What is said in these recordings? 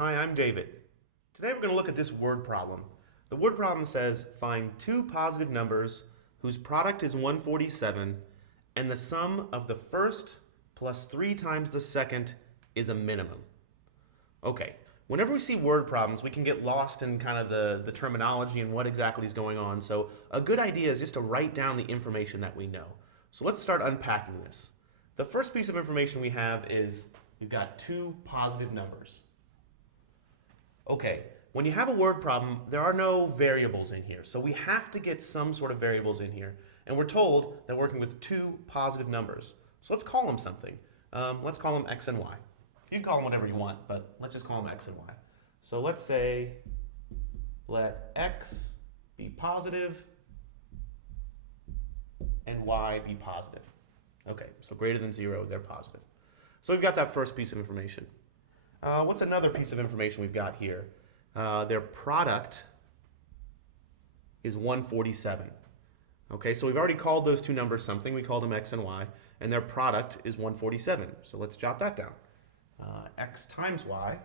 Hi, I'm David. Today we're going to look at this word problem. The word problem says find two positive numbers whose product is 147 and the sum of the first plus 3 times the second is a minimum. Okay, whenever we see word problems, we can get lost in kind of the terminology and what exactly is going on. So a good idea is just to write down the information that we know. So let's start unpacking this. The first piece of information we have is we've got two positive numbers. Okay, when you have a word problem, there are no variables in here. So we have to get some sort of variables in here. And we're told that we're working with two positive numbers. So let's call them something. Let's call them x and y. You can call them whatever you want, but let's just call them x and y. So let's say let x be positive and y be positive. Okay, so greater than 0, they're positive. So we've got that first piece of information. What's another piece of information we've got here? Their product is 147. Okay, so we've already called those two numbers something. We called them x and y, and their product is 147. So let's jot that down. X times y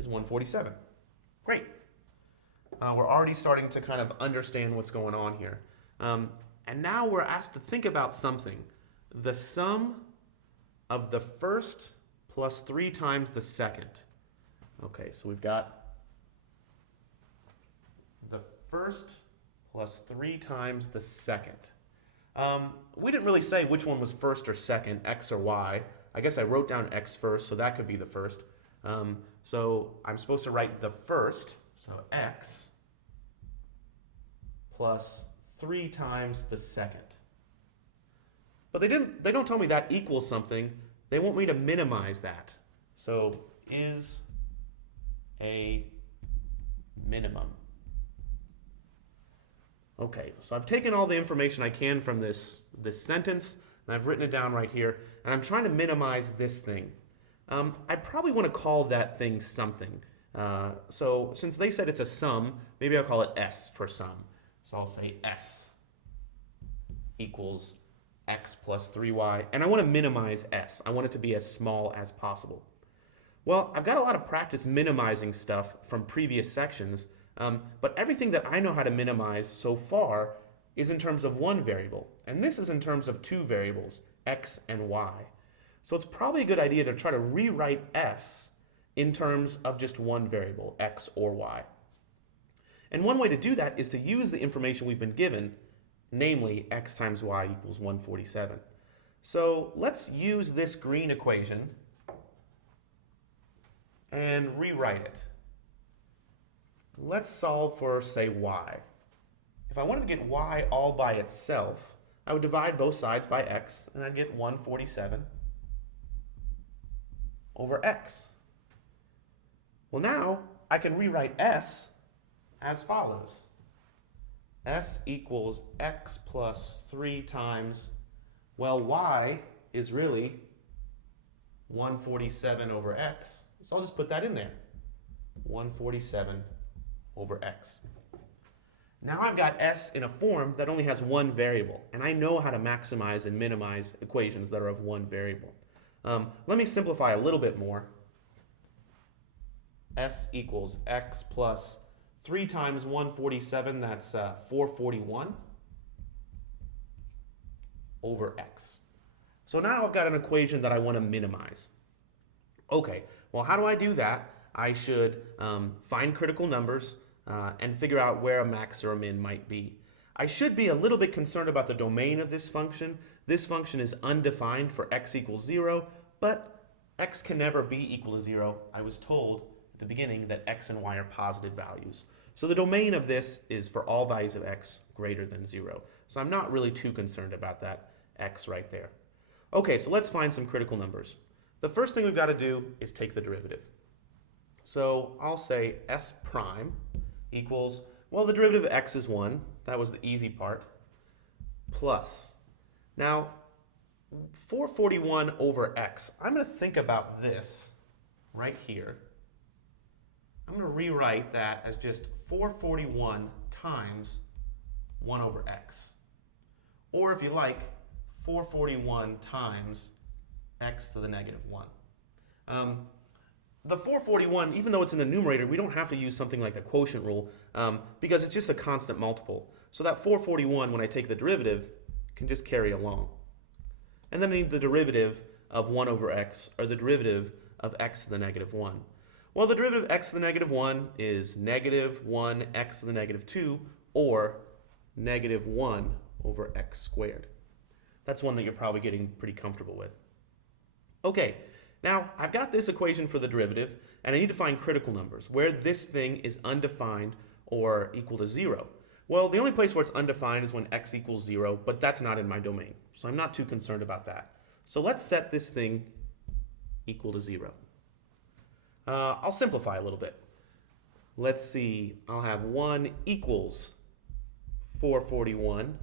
is 147. Great. We're already starting to kind of understand what's going on here. And now we're asked to think about something. The sum of the first plus 3 times the second. Okay, so we've got the first plus 3 times the second. We didn't really say which one was first or second, x or y. I guess I wrote down x first, so that could be the first. So I'm supposed to write the first, so x plus 3 times the second. But they don't tell me that equals something. They want me to minimize that. So is a minimum. Okay, so I've taken all the information I can from this sentence, and I've written it down right here, and I'm trying to minimize this thing. I probably want to call that thing something. So since they said it's a sum, maybe I'll call it s for sum. So I'll say s equals x plus 3y, and I want to minimize s. I want it to be as small as possible. Well, I've got a lot of practice minimizing stuff from previous sections, but everything that I know how to minimize so far is in terms of one variable, and this is in terms of two variables, x and y. So it's probably a good idea to try to rewrite s in terms of just one variable, x or y. And one way to do that is to use the information we've been given, namely x times y equals 147. So let's use this green equation and rewrite it. Let's solve for, say, y. If I wanted to get y all by itself, I would divide both sides by x, and I'd get 147 over x. Well, now I can rewrite s as follows. S equals x plus 3 times, well, y is really 147 over x. So I'll just put that in there. 147 over x. Now I've got s in a form that only has one variable, and I know how to maximize and minimize equations that are of one variable. Let me simplify a little bit more. S equals x plus 3 times 147, that's 441 over x. So now I've got an equation that I want to minimize. Okay, well, how do I do that? I should find critical numbers and figure out where a max or a min might be. I should be a little bit concerned about the domain of this function. This function is undefined for x equals 0, but x can never be equal to 0. I was told at the beginning that x and y are positive values. So the domain of this is for all values of x greater than 0. So I'm not really too concerned about that x right there. Okay, so let's find some critical numbers. The first thing we've got to do is take the derivative. So I'll say s prime equals, well, the derivative of x is 1. That was the easy part. Plus. Now, 441 over x. I'm going to think about this right here. I'm going to rewrite that as just 441 times 1 over x. Or if you like, 441 times x to the negative 1. The 441, even though it's in the numerator, we don't have to use something like the quotient rule because it's just a constant multiple. So that 441, when I take the derivative, can just carry along. And then I need the derivative of 1 over x, or the derivative of x to the negative 1. Well, the derivative of x to the negative 1 is negative 1 x to the negative 2, or negative 1 over x squared. That's one that you're probably getting pretty comfortable with. Okay, now I've got this equation for the derivative, and I need to find critical numbers, where this thing is undefined or equal to 0. Well, the only place where it's undefined is when x equals 0, but that's not in my domain, so I'm not too concerned about that. So let's set this thing equal to 0. I'll simplify a little bit. Let's see, I'll have 1 equals 441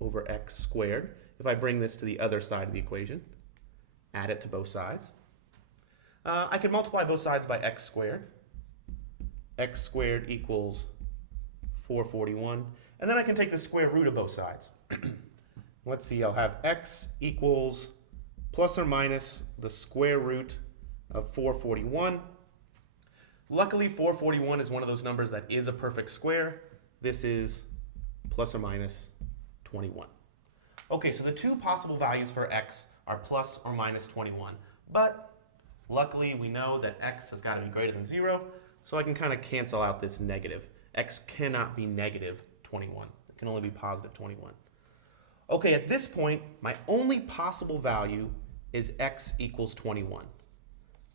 over x squared. If I bring this to the other side of the equation, add it to both sides. I can multiply both sides by x squared. X squared equals 441. And then I can take the square root of both sides. Let's see, I'll have x equals plus or minus the square root of 441. Luckily, 441 is one of those numbers that is a perfect square. This is plus or minus 21. Okay, so the two possible values for x are plus or minus 21. But luckily, we know that x has got to be greater than 0, so I can kind of cancel out this negative. X cannot be negative 21. It can only be positive 21. Okay, at this point, my only possible value is x equals 21.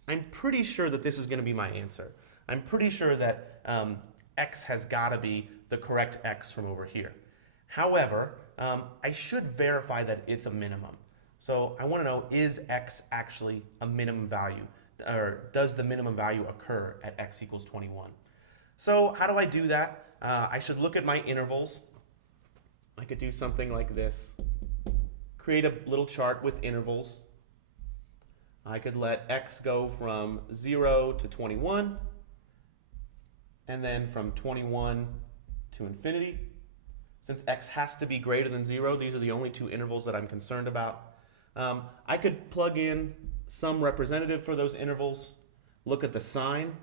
I'm pretty sure that this is going to be my answer. I'm pretty sure that x has got to be the correct x from over here. However, I should verify that it's a minimum. So I want to know, is x actually a minimum value? Or does the minimum value occur at x equals 21? So how do I do that? I should look at my intervals. I could do something like this. Create a little chart with intervals. I could let x go from 0 to 21, and then from 21 to infinity. Since x has to be greater than 0, these are the only two intervals that I'm concerned about. I could plug in some representative for those intervals, look at the sign,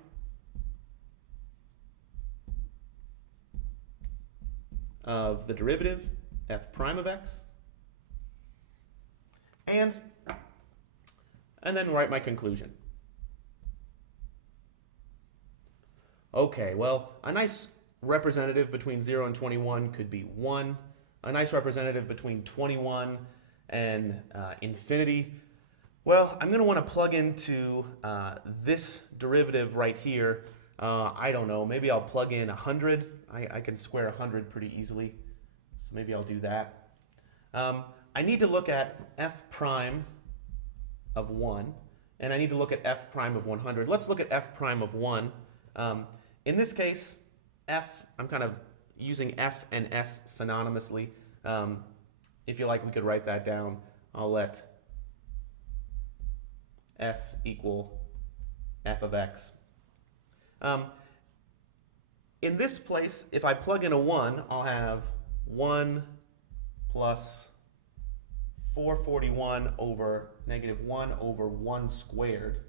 of the derivative, f prime of x, and then write my conclusion. Okay, well, a nice representative between 0 and 21 could be 1. A nice representative between 21 and infinity. Well, I'm going to want to plug into this derivative right here. I don't know, maybe I'll plug in 100. I can square 100 pretty easily, so maybe I'll do that. I need to look at f prime of 1, and I need to look at f prime of 100. Let's look at f prime of 1. In this case, I'm kind of using f and s synonymously. If you like, we could write that down. I'll let s equal f of x. In this place, if I plug in a 1, I'll have 1 plus 441 over negative 1 over 1 squared.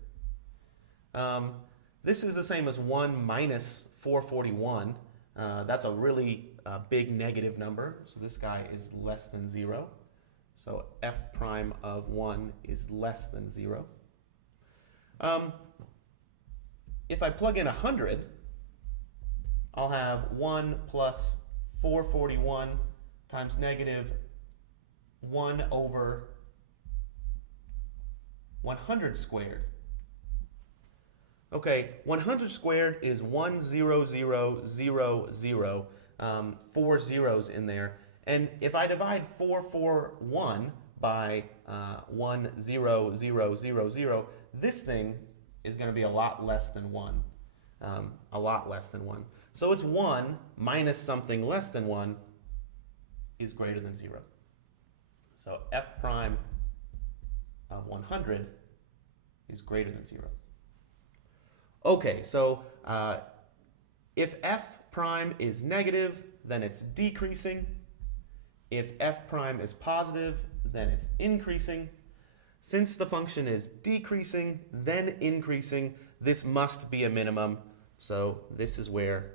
This is the same as 1 minus 441. That's a really big negative number, so this guy is less than 0. So f prime of 1 is less than 0. If I plug in 100, I'll have 1 plus 441 times negative 1 over 100 squared. Okay, 100 squared is 10000, 4 zeros in there. And if I divide 441 by 10000, this thing is going to be a lot less than 1. A lot less than 1. So it's 1 minus something less than 1 is greater than 0. So f prime of 100 is greater than 0. Okay, so if f prime is negative, then it's decreasing. If f prime is positive, then it's increasing. Since the function is decreasing, then increasing, this must be a minimum. So this is where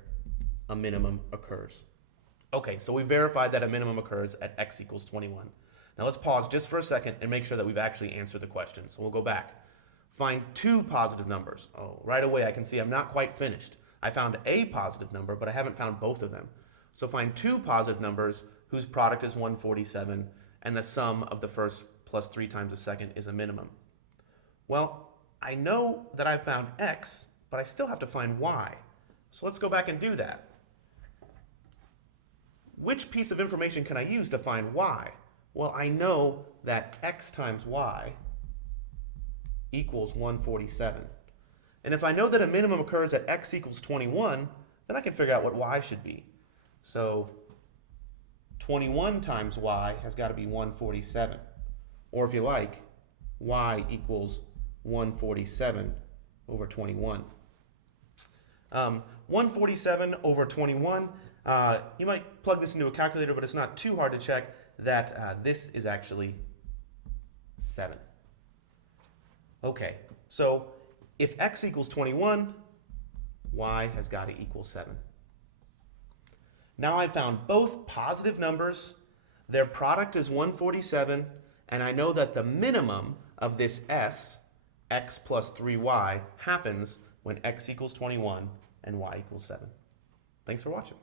a minimum occurs. Okay, so we verified that a minimum occurs at x equals 21. Now let's pause just for a second and make sure that we've actually answered the question. So we'll go back. Find two positive numbers. Oh, right away I can see I'm not quite finished. I found a positive number, but I haven't found both of them. So find two positive numbers whose product is 147, and the sum of the first plus 3 times the second is a minimum. Well, I know that I found x, but I still have to find y. So let's go back and do that. Which piece of information can I use to find y? Well, I know that x times y equals 147. And if I know that a minimum occurs at x equals 21, then I can figure out what y should be. So 21 times y has got to be 147. Or if you like, y equals 147 over 21. 147 over 21, you might plug this into a calculator, but it's not too hard to check that this is actually 7. Okay, so if x equals 21, y has got to equal 7. Now I've found both positive numbers, their product is 147, and I know that the minimum of this s, x plus 3y, happens when x equals 21 and y equals 7. Thanks for watching.